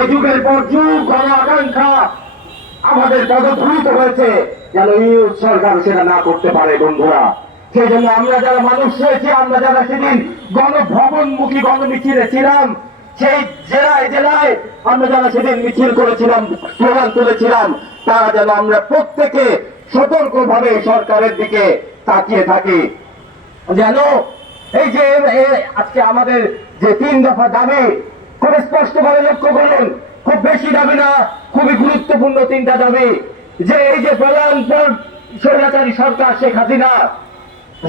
যে যুগের পর যুগ গণ আকাঙ্ক্ষা আমাদের পদধূলিত হয়েছে, যেন ইউথ সরকার সেটা না করতে পারে বন্ধুরা। সেই জন্য আমরা যারা মানুষ রয়েছে, আমরা যারা সেদিন গণভবনমুখী গণমিছিলে ছিলাম, সেই জেলায় জেলায় আমরা যারা সেদিন মিছিল করেছিলাম, স্লোগান তুলেছিলাম, তারা যেন আমরা প্রত্যেকে সতর্কভাবে সরকারের দিকে তাকিয়ে থাকি, যেন এই যে আজকে আমাদের যে 3 দফা দাবি খুব স্পষ্টভাবে লক্ষ্য করুন, খুব বেশি দাবি না, খুবই গুরুত্বপূর্ণ 3টা দাবি। যে এই যে প্রধান স্বৈরাচারী সরকার শেখ হাসিনা,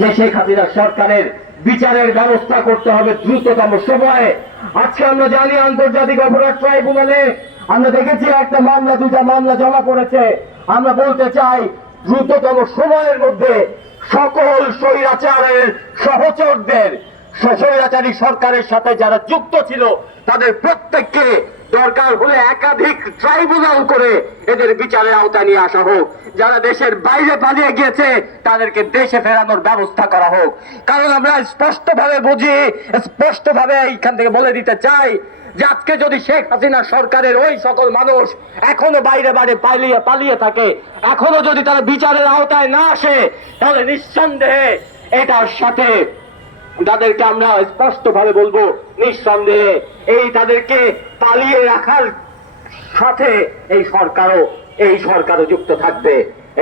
যে শেখ হাসিনা সরকারের বিচারের ব্যবস্থা করতে হবে দ্রুততম সময়ে। আজকে আমরা জানি আন্তর্জাতিক অপরাধ ট্রাইব্যুনালে আমরা দেখেছি একটা মামলা, 2টা মামলা জমা পড়েছে। আমরা বলতে চাই দ্রুততম সময়ের মধ্যে সকল স্বৈরাচারের সহচরদের, স্বৈরাচারী সরকারের সাথে যারা যুক্ত ছিল, তাদের প্রত্যেককে দরকার হলে একাধিক ট্রাইব্যুনাল করে এদের বিচারের আওতায় নিয়ে আসা হোক। যারা দেশের বাইরে পালিয়ে গিয়েছে তাদেরকে দেশে ফেরানোর ব্যবস্থা করা হোক। কারণ আমরা স্পষ্টভাবে বুঝি, স্পষ্টভাবে এইখান থেকে বলে দিতে চাই যে আজকে যদি শেখ হাসিনা সরকারের ওই সকল মানুষ এখনো বাইরে বাইরে পালিয়ে থাকে, এখনো যদি তারা বিচারের আওতায় না আসে, তাহলে নিঃসন্দেহে এটার সাথে তাদেরকে আমরা স্পষ্টভাবে বলবো, নিঃসন্দেহে এই তাদেরকে পালিয়ে রাখার সাথে এই সরকারও যুক্ত থাকবে।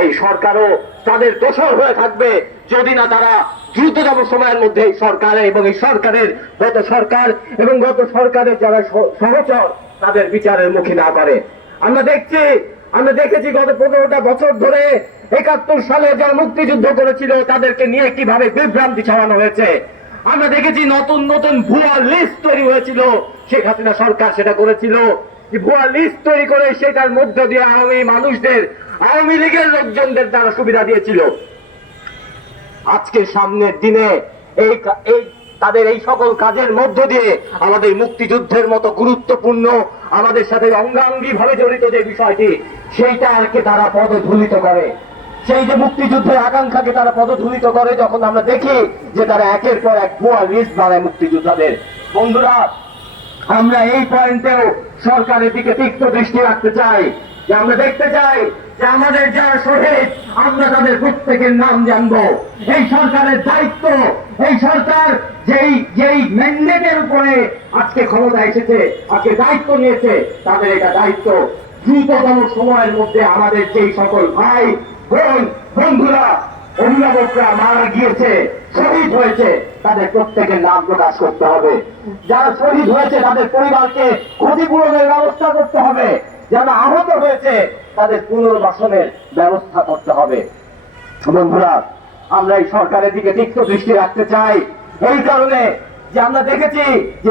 এই সরকারও তাদের দোষর হয়ে থাকবে যদি না তারা দ্রুততম সময়ের মধ্যে এই সরকার এবং এই সরকারের গত সরকারের যারা সহচর তাদের বিচারের মুখী না করে। আমরা দেখেছি গত 15টা বছর ধরে 71 সালে যারা মুক্তিযুদ্ধ করেছিল তাদেরকে নিয়ে কিভাবে বিভ্রান্তি ছড়ানো হয়েছে। আমরা দেখেছি নতুন নতুন ভুয়া লিস্ট তৈরি হয়েছিল, শেখ হাসিনা সরকার সেটা করেছিল, যে ভুয়া লিস্ট তৈরি করে সেটার মধ্য দিয়ে আওয়ামী লীগের লোকজনদের দ্বারা সুবিধা দিয়েছিল। আজকে সামনের দিনে তাদের এই সকল কাজের মধ্য দিয়ে আমাদের মুক্তিযুদ্ধের মতো গুরুত্বপূর্ণ, আমাদের সাথে অঙ্গাঙ্গি ভাবে জড়িত যে বিষয়টি, সেইটাকে তারা পদধূলিত করে। সেই যে মুক্তিযুদ্ধের আকাঙ্ক্ষাকে তারা পদধূলিত করে, যখন আমরা দেখি যে তারা একের পর এক ভুয়া লিস্ট বানায় মুক্তিযোদ্ধাদের। বন্ধুরা, আমরা এই পয়েন্টেও সরকারের দিকে তীক্ষ্ণ দৃষ্টি রাখতে চাই, যে আমরা দেখতে চাই যে আমাদের যারা শহীদ, আমরা তাদের প্রত্যেকের নাম জানবো। এই সরকারের দায়িত্ব, এই সরকার যেই ম্যান্ডেটের উপরে আজকে ক্ষমতা এসেছে, আজকে দায়িত্ব নিয়েছে, তাদের এটা দায়িত্ব দ্রুততম সময়ের মধ্যে আমাদের যেই সকল ভাই বোন বন্ধুরা অভিভাবকরা মারা গিয়েছে, শহীদ হয়েছে, তাদের প্রত্যেকের নাম প্রকাশ করতে হবে। যারা শহীদ হয়েছে তাদের পরিবারকে ক্ষতিপূরণের ব্যবস্থা করতে হবে। যারা আহত হয়েছে তাদের পুনর্বাসনের ব্যবস্থা করতে হবে। বন্ধুরা, আমরা এই সরকারের দিকে তীক্ষ্ণ দৃষ্টি রাখতে চাই এই কারণে যে আমরা দেখেছি যে